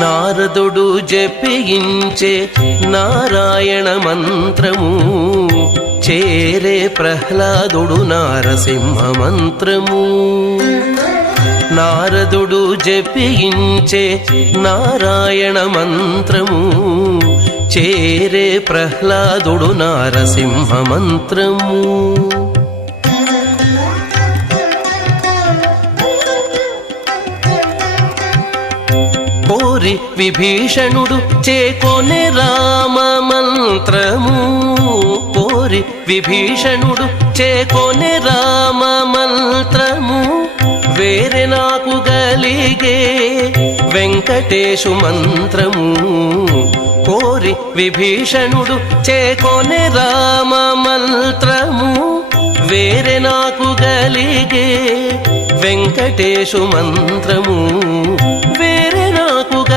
నారదుడు జపించే నారాయణ మంత్రము చేరే ప్రహ్లాదుడు నారసింహ మంత్రము. నారదుడు జపించే నారాయణ మంత్రము చేరే ప్రహ్లాదుడు నారసింహ మంత్రము. కోరి విభీషణుడు చేకొనే రామ మంత్రము. కోరి విభీషణుడు చేకొనే రామ మంత్రము వేరే నాకు గలిగే వెంకటేశు మంత్రము. కోరి విభీషణుడు చేకొనే రామ మంత్రము వేరే నాకు గలిగే వెంకటేశు మంత్రము.